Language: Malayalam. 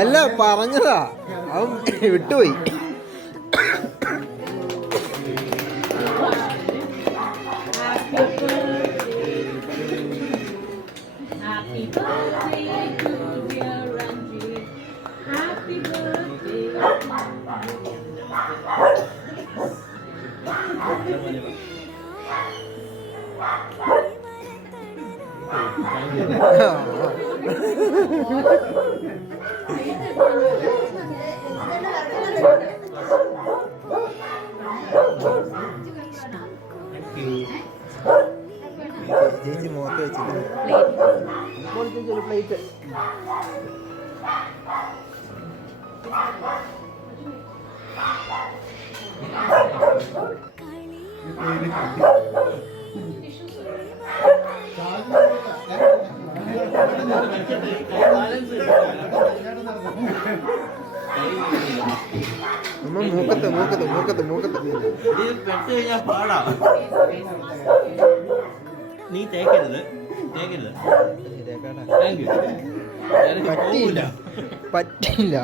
അല്ല പറഞ്ഞതാ അവൻ വിട്ടുപോയി. ചേച്ചി മുഖത്ത് വെച്ചിട്ട് പ്ലേറ്റ് മൂക്കത്ത് മൂക്കത്ത് മൂക്കത്ത് മൂക്കത്ത് പെട്ട് കഴിഞ്ഞാൽ പാടാ. നീ തേക്കരുത് തേക്കരുത്. പറ്റില്ല.